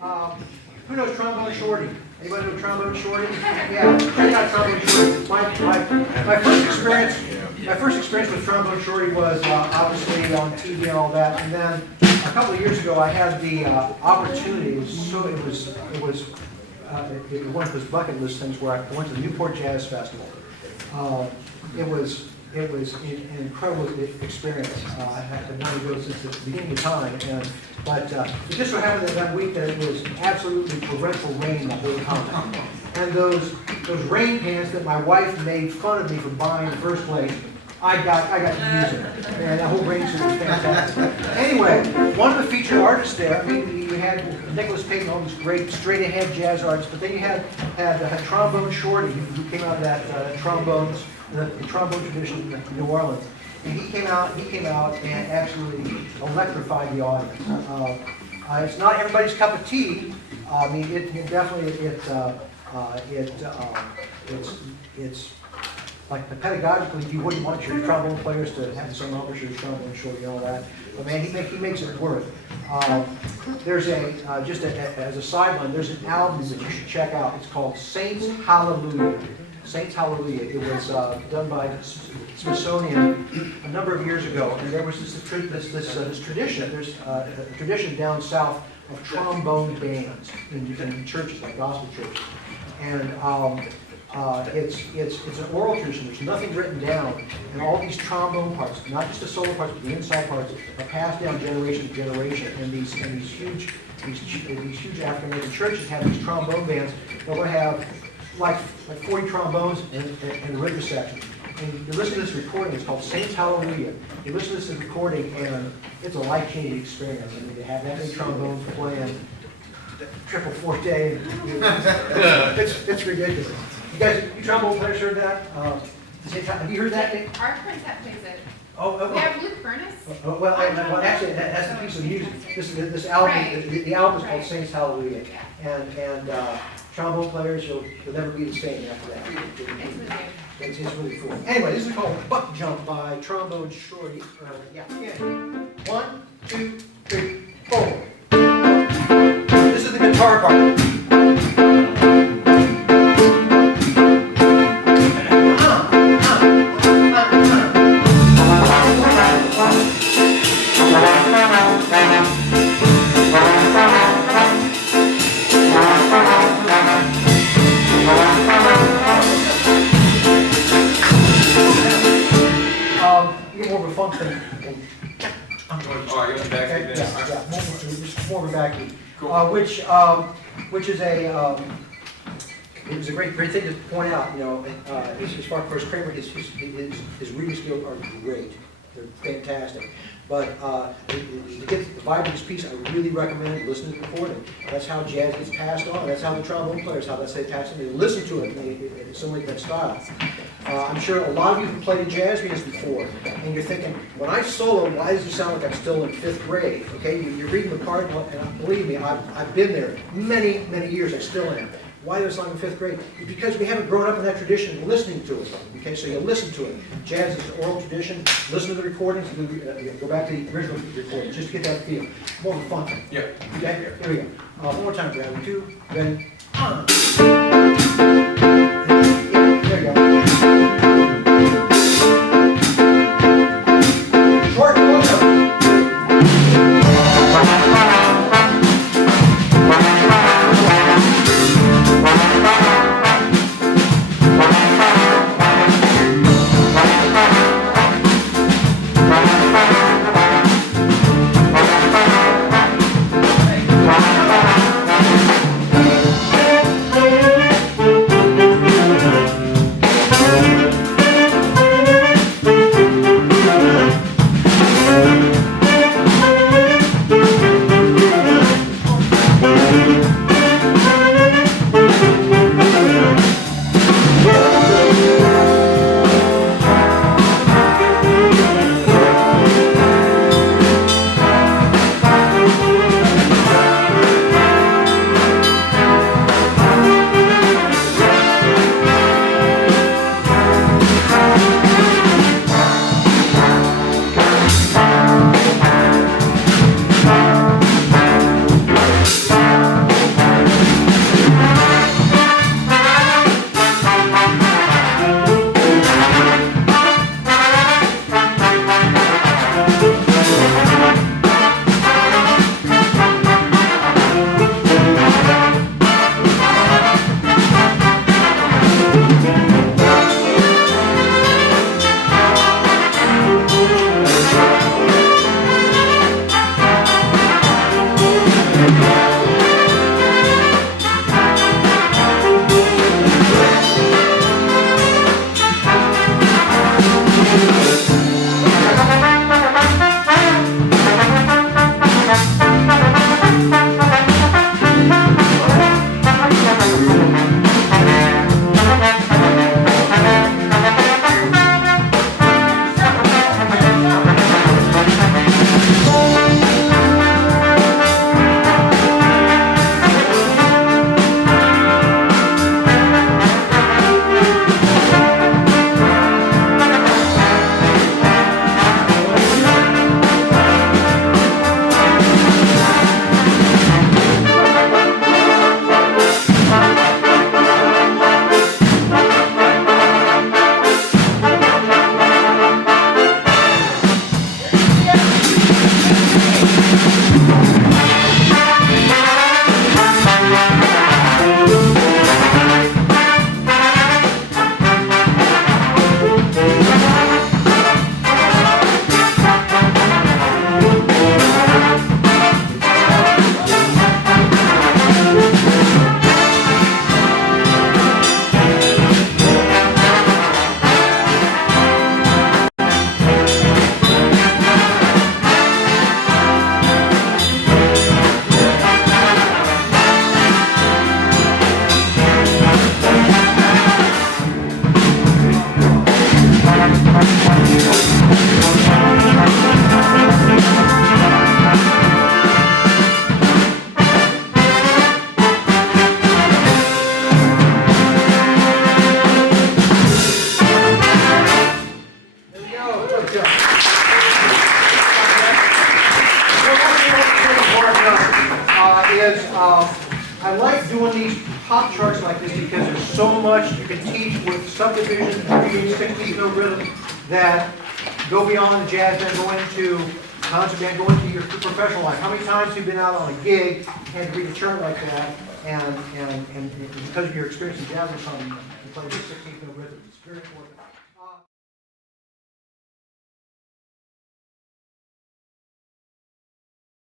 Who knows Trombone Shorty? Anybody know Trombone Shorty? Yeah, check out Trombone Shorty. My first experience with Trombone Shorty was obviously on TV and all that, and then a couple of years ago I had the opportunity. It was one of those bucket list things where I went to the Newport Jazz Festival. It was an incredible experience. I had been wanting to go since the beginning of time, but it just so happened that week that it was absolutely torrential rain the whole time. And those rain pants that my wife made fun of me for buying in the first place, I got to use it. And that whole rain suit was fantastic. Anyway, one of the featured artists there, I mean, you had Nicholas Payton, all these great straight-ahead jazz artists, but then you had Trombone Shorty, who came out of that the trombone tradition in New Orleans. And he came out and absolutely electrified the audience. It's not everybody's cup of tea. I mean, it's like pedagogically, you wouldn't want your trombone players to have the same overtures, Trombone Shorty, and all that. But man, he makes it work. There's as a sideline, there's an album that you should check out. It's called Saints Hallelujah. Saints Hallelujah. It was done by the Smithsonian a number of years ago, and there was this tradition. There's a tradition down south of trombone bands in churches, like gospel churches, and it's an oral tradition. There's nothing written down, and all these trombone parts, not just the solo parts, but the inside parts, are passed down generation to generation. And these huge African American churches have these trombone bands. They'll have like 40 trombones in the rhythm section. And you listen to this recording, it's called Saints Hallelujah. You listen to this recording, and it's a life-changing experience. I mean, to have that many trombones playing triple forte, it's ridiculous. You trombone players heard that? Have you heard that, Nick? Our quintet plays it. Oh. We have Luke Furnace. Well, actually, that's the piece of music. This album, right. the album is called Right. Saints Hallelujah, Yeah. and trombone players, you'll never be the same after that. It's It's really cool. Anyway, this is called Buckjump by Trombone Shorty. Yeah. 1, 2, 3, 4. This is the guitar part. More of a funk thing. Oh, you're back again. Yeah, more of a backbeat. Cool. Which is it was a great thing to point out. You know, as far as Kramer, his reading skills are great. They're fantastic. But to get the vibe of this piece, I really recommend listening to the recording. That's how jazz gets passed on. That's how the trombone players, how they pass it. They listen to it in some way that style. I'm sure a lot of you have played in jazz bands before, and you're thinking, when I solo, why does it sound like I'm still in 5th grade? Okay, you're reading the part, and believe me, I've been there many years. I still am. Why does it sound in 5th grade? Because we haven't grown up in that tradition of listening to it. Okay, so you listen to it. Jazz is an oral tradition. Listen to the recordings. Go back to the original recording just to get that feel. More of a fun thing. Yeah. Okay, here we go. One more time, Brad. 2, then. There you go. Short doing these pop charts like this because there's so much you can teach with subdivision, 3/16 note rhythm that go beyond the jazz band, go into concert band, go into your professional life. How many times have you been out on a gig and read a chart like that, and because of your experience in jazz or something, you play the 16th note rhythm? It's very important.